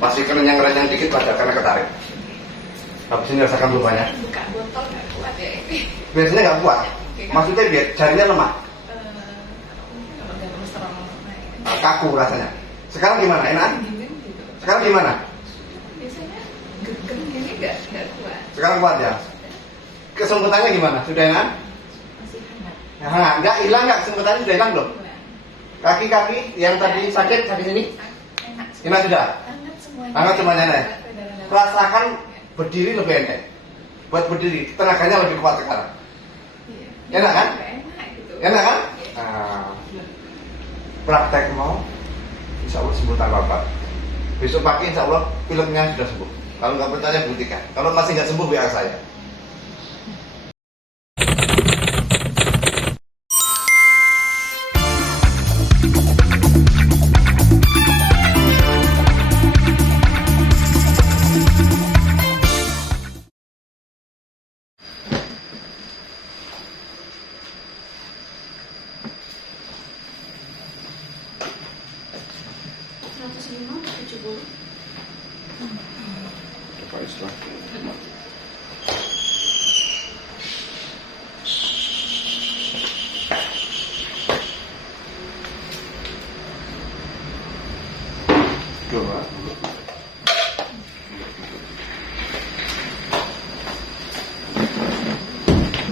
Masih kerenyang-renyang dikit pada karena ketarik. Habis ini rasakan lubangnya. Buka botol nggak kuat ya ini. Biasanya nggak kuat. Maksudnya biar jarinya lemah. Kalau nggak kolesterol naik. Kaku rasanya. Sekarang gimana? Enak? Sekarang gimana? Biasanya gegem ini nggak kuat. Sekarang kuat ya? Kesembutannya gimana? Sudah enak? Masih hangat. Nah, nggak hilang nggak? Kesembutannya sudah hilang belum? Kaki-kaki yang tadi sakit sini? Enak. Enak sudah? Hangat semuanya. Hangat semuanya nih. Darah-darah. Rasakan berdiri lebih enteng. Buat berdiri, tenaganya lebih kuat sekarang. Iya. Enak kan? Enak gitu. Enak kan? Iya. Nah, praktek mau, insya Allah sembuh tanpa obat. Besok pagi insya Allah pileknya sudah sembuh. Kalau nggak percaya buktikan. Kalau masih nggak sembuh WA saya. Coba Islam. Coba.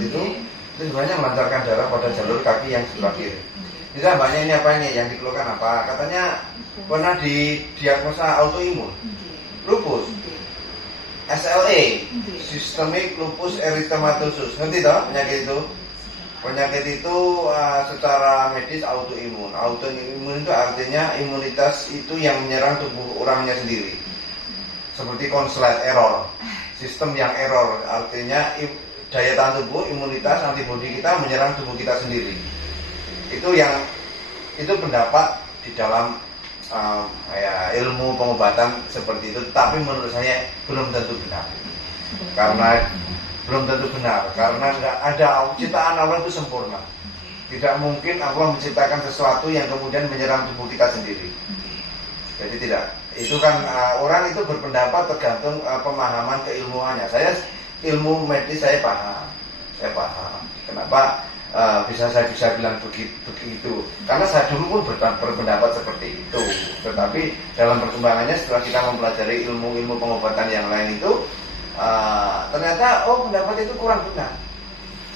Itu sebenarnya melancarkan darah pada jalur kaki yang sebelah kiri. Bisa mbaknya ini apa ini yang dikeluhkan apa? Katanya pernah didiagnosa autoimun, lupus, SLE, Systemic Lupus Erythematosus. Ngerti toh penyakit itu? Penyakit itu secara medis autoimun. Autoimun itu artinya imunitas itu yang menyerang tubuh orangnya sendiri. Seperti konslet error, sistem yang error, artinya daya tahan tubuh, imunitas antibodi kita menyerang tubuh kita sendiri. Itu pendapat di dalam ilmu pengobatan seperti itu, tapi menurut saya belum tentu benar. Karena nggak ada ciptaan Allah itu sempurna. Tidak mungkin Allah menciptakan sesuatu yang kemudian menyerang tubuh kita sendiri. Jadi tidak. Itu kan orang itu berpendapat tergantung pemahaman keilmuannya. Saya ilmu medis saya paham. Kenapa saya bisa bilang begitu? Karena saya dulu pun berpendapat seperti itu. Tetapi dalam perkembangannya setelah kita mempelajari ilmu-ilmu pengobatan yang lain itu, ternyata pendapat itu kurang benar.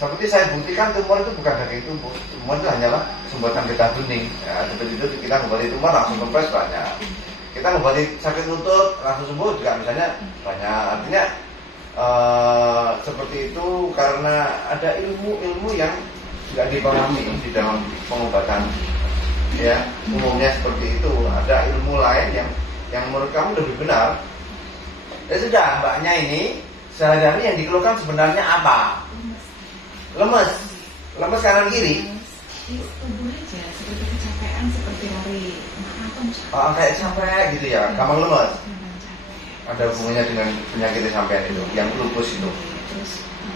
Seperti saya buktikan tumor itu bukan daging tubuh. Tumor itu hanyalah sumbatan getah bening. Seperti itu kita mengobati tumor langsung kempes banyak. Kita mengobati sakit lutut langsung sembuh juga misalnya banyak. Artinya seperti itu karena ada ilmu-ilmu yang tidak dipahami di dalam pengobatan. Ya, umumnya seperti itu. Ada ilmu lain yang menurut kamu lebih benar. Ya sudah, mbaknya ini sehari-hari yang dikeluhkan sebenarnya apa? Lemes kanan kiri. Tubuh aja seperti kecapean, seperti lari maraton. Kayak capek gitu ya, gampang lemes. Ada hubungannya dengan penyakit sampean itu, yang lupus itu.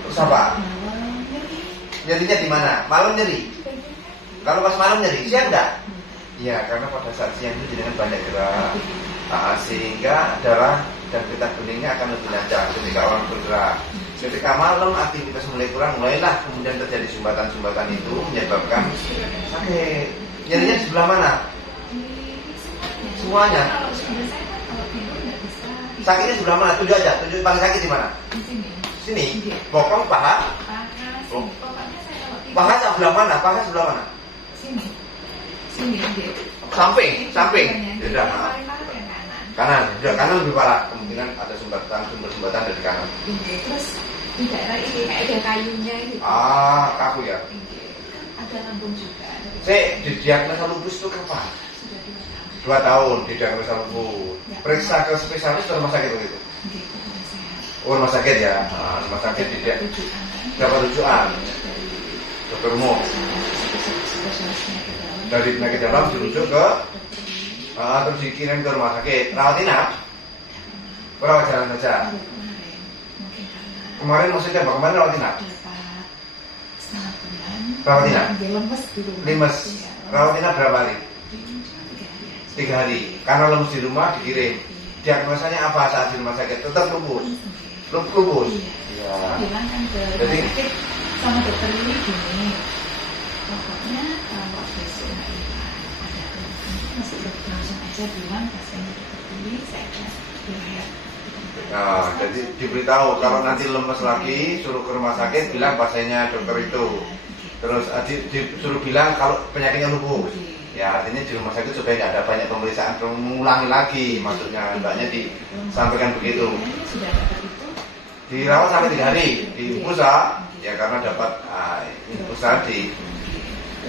Terus apa? Nyerinya di mana? Malam nyeri. Kalau pas malam nyeri, siang enggak? Iya, karena pada saat siang itu dengan banyak gerak, sehingga darah dan getah beningnya akan lebih lancar ketika orang bergerak. Ketika malam aktivitas mulai kurang, mulailah kemudian terjadi sumbatan-sumbatan itu menyebabkan sakit. Nyerinya di sebelah mana? Semuanya. Sakitnya sebelah mana? Tunjuk aja. Tunjuk paling sakit di mana? Sini. Bokong, paha. Paha sebelah mana? Paha sebelah mana? Sini. Samping. Sudah. Kanan lebih parah. Kemungkinan ada sumber sumbatan dari kanan. Terus di daerah ini kayak ada kayunya gitu. Kaku ya. Ada lambung juga. Saya didiagnosa lupus itu kapan? Sudah 2 tahun didiagnosa lupus. Periksa ke spesialis atau rumah sakit begitu? Rumah sakit ya. Rumah sakit tidak. Dapat rujukan. Dokter umum. Dari penyakit dalam dirujuk ke terus dikirim ke rumah sakit. Rawat inap? Rawat jalan saja. Kemarin maksudnya apa? Kemarin rawat inap? Rawat inap? Lemes. Rawat inap berapa hari? 3 hari. Karena lemes di rumah dikirim. diagnosanya apa saat di rumah sakit? Tetap lupus. Lupus. Iya. Ya. Bilang kan ke Jadi- rumah sakit sama dokter ini gini, pokoknya kalau besok nggak hilang ada keluhan masih langsung aja bilang pasiennya dokter ini saya akan dilihat. Nah, jadi diberitahu kalau nanti lemes lagi suruh ke rumah sakit bilang pasiennya dokter itu. Terus disuruh bilang kalau penyakitnya lupus. Ya artinya di rumah sakit supaya nggak ada banyak pemeriksaan mengulangi lagi, maksudnya mbaknya disampaikan begitu. Sudah dapat itu. Dirawat sampai 3 hari di Pusa, ya karena dapat infus tadi.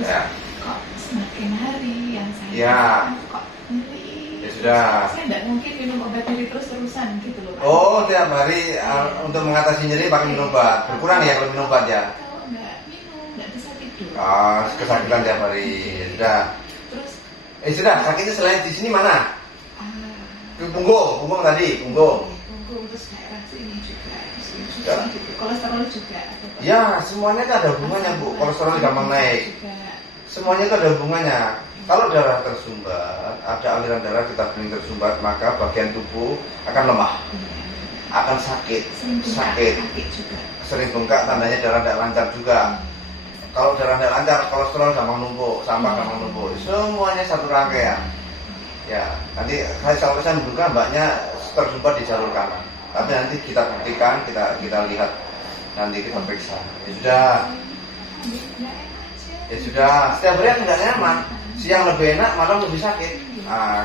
Ya. Kok semakin hari yang saya Ya. rasakan kok nyeri. Ya sudah. Saya nggak mungkin minum obat nyeri terus-terusan gitu loh Pak. Oh, tiap hari untuk mengatasi nyeri pakai minum obat. Berkurang ya kalau minum obat ya. Kalau nggak minum nggak bisa tidur. Kesakitan tiap hari. Sudah. Terus Sudah, sakitnya selain di sini mana? Punggung tadi, punggung. punggung terus daerah sini juga, Ya. gitu. Kolesterol juga ada Pak. Ya, semuanya kan ada hubungannya Bu. Kolesterol gampang naik. Juga. Semuanya itu ada hubungannya. Kalau darah tersumbat, ada aliran darah kita bening tersumbat, maka bagian tubuh akan lemah, akan sakit, Sering bengkak sakit, kaki juga. sering bengkak, tandanya darah tidak lancar juga. Kalau darah tidak lancar, kolesterol gampang numpuk, sampah gampang numpuk. Semuanya satu rangkaian. Ya, nanti saya buka mbaknya tersumbat di jalur kanan. Tapi nanti kita buktikan, kita lihat, nanti kita periksa. Ya sudah, ya sudah. Setiap hari tidak nyaman. Siang lebih enak, malam lebih sakit.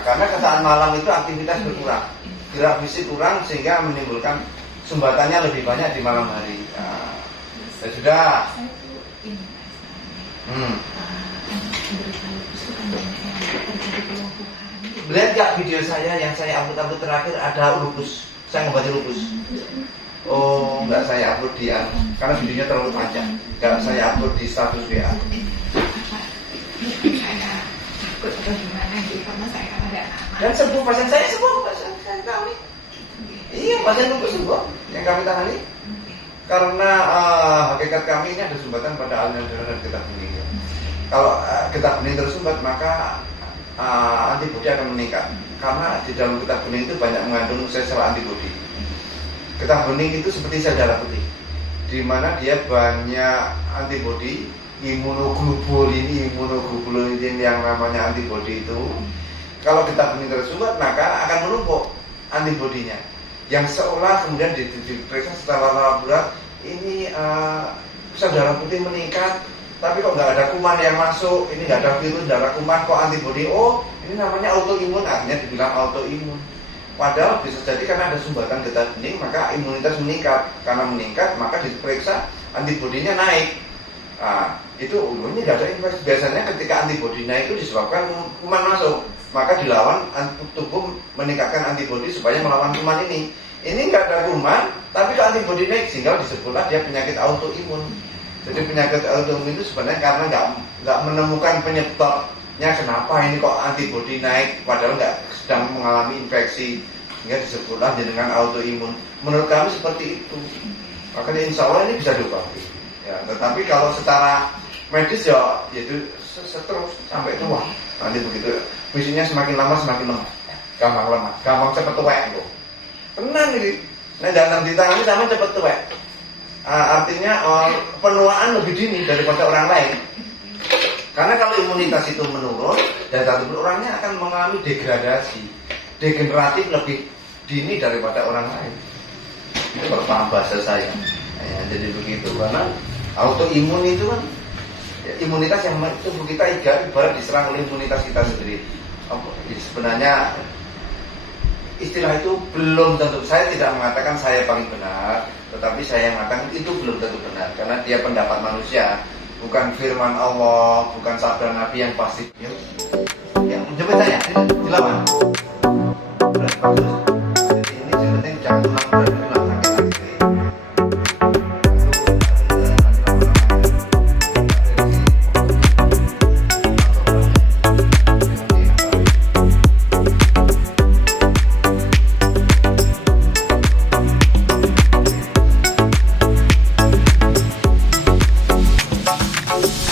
Karena saat malam itu aktivitas berkurang, gerak fisik kurang sehingga menimbulkan sumbatannya lebih banyak di malam hari. Ya sudah. Saya tuh ini Mas, Hmm. menderita lupus itu kan banyak yang terjadi kelumpuhan. Lihat nggak video saya yang saya upload terakhir ada lupus. Saya ngobati lupus. Oh, nggak saya upload di karena videonya terlalu panjang. Nggak saya upload di status WA. Saya takut atau gimana gitu karena saya kan ada anak. Dan sembuh pasien saya sembuh, pasien saya kami. Iya, pasien lupus sembuh yang kami tangani. Karena hakikat kami ini ada sumbatan pada aliran darah dan getah bening. Kalau getah bening tersumbat maka antibodi akan meningkat. Karena di dalam getah bening itu banyak mengandung sel antibodi. Getah bening itu seperti sel darah putih, di mana dia banyak antibodi, imunoglobulin yang namanya antibodi itu. Kalau getah bening tersumbat maka akan menumpuk antibodinya, yang seolah kemudian diperiksa secara laboratorium ini sel darah putih meningkat, tapi kok nggak ada kuman yang masuk, ini nggak ada virus, nggak ada kuman, kok antibodi, oh ini namanya autoimun, artinya dibilang autoimun. Padahal bisa jadi karena ada sumbatan getah bening maka imunitas meningkat, karena meningkat maka diperiksa antibodinya naik. Itu ini nggak ada infeksi. Biasanya ketika antibodinya itu disebabkan kuman masuk, maka dilawan tubuh meningkatkan antibodi supaya melawan kuman ini. Ini nggak ada kuman, tapi kalau antibodi naik sehingga disebutlah dia penyakit autoimun. Jadi penyakit autoimun itu sebenarnya karena nggak menemukan penyebabnya kenapa ini kok antibodi naik, padahal nggak sedang mengalami infeksi, sehingga disebutlah dengan autoimun. Menurut kami seperti itu. Makanya insya Allah ini bisa diobati. Ya, tetapi kalau secara medis ya itu terus sampai tua. Nanti begitu visinya semakin lama semakin lemah, gampang lemah, gampang cepet tua kok. Tenang ini. Nah jangan ditangani sama cepet tua. Artinya penuaan lebih dini daripada orang lain. Karena kalau imunitas itu menurun, daya tubuh orangnya akan mengalami degradasi, degeneratif lebih dini daripada orang lain. Itu kalau paham bahasa saya. Ya, jadi begitu. Karena autoimun itu kan imunitas yang tubuh kita ibarat diserang oleh imunitas kita sendiri. Sebenarnya istilah itu belum tentu, saya tidak mengatakan saya paling benar, tetapi saya mengatakan itu belum tentu benar karena dia pendapat manusia, bukan firman Allah, bukan sabda Nabi yang pasti. Ya, coba saya dilawan. Berarti bagus. Jadi ini yang penting jangan ulang sakit lagi.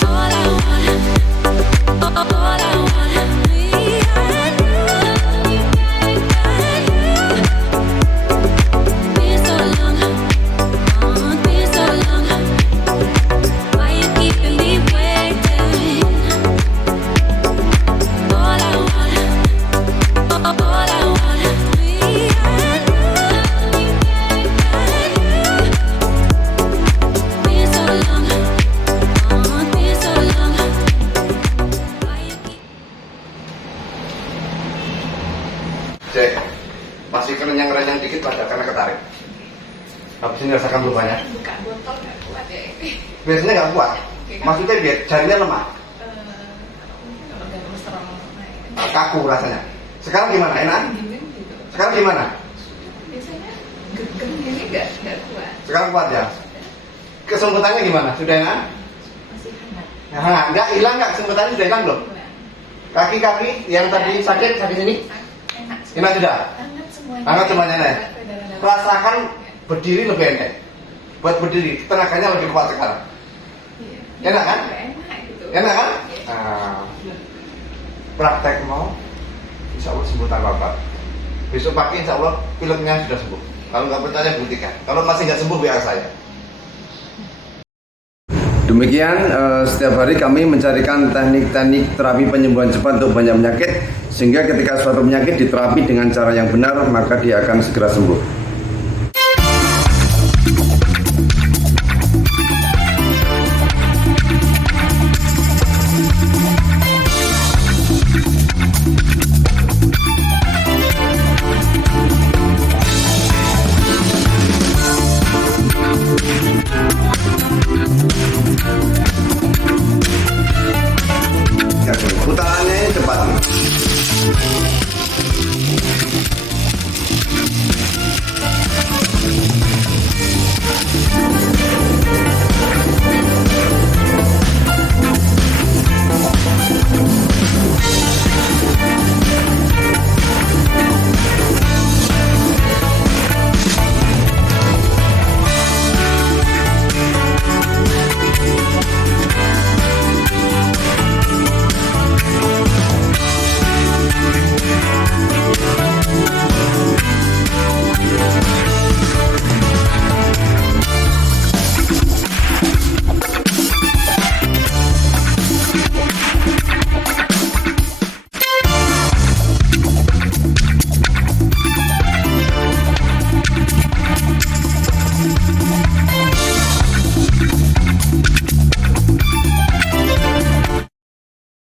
All I wanna be, I know you. Masih kerenyang-renyang dikit pada karena ketarik. Habis ini rasakan lukanya. Buka botol nggak kuat ya ini. Biasanya nggak kuat. Maksudnya biar jarinya lemah, Mungkin kalau nggak kolesterol naik. kaku rasanya. Sekarang gimana? Enak? Dingin gitu. Sekarang gimana? Biasanya gegem ini nggak kuat. Sekarang kuat ya? Kesumpetannya gimana? Sudah enak? Masih hangat. Nah, nggak hilang nggak? Kesumpetannya sudah hilang belum? Hilang. Kaki-kaki yang tadi sakit sini? Enak. Enak sudah? Hangat semuanya. Hangat semuanya, Nek? Darah-darah. Rasakan berdiri lebih enak. Buat berdiri, tenaganya lebih kuat sekarang. Iya. Enak kan? Enak gitu. Enak kan? Iya. Nah, praktek mau, insya Allah sembuh tanpa obat. Besok pagi insya Allah pileknya sudah sembuh. Kalau nggak percaya buktikan. Kalau masih nggak sembuh WA saya. Demikian setiap hari kami mencarikan teknik-teknik terapi penyembuhan cepat untuk banyak penyakit, sehingga ketika suatu penyakit diterapi dengan cara yang benar maka dia akan segera sembuh.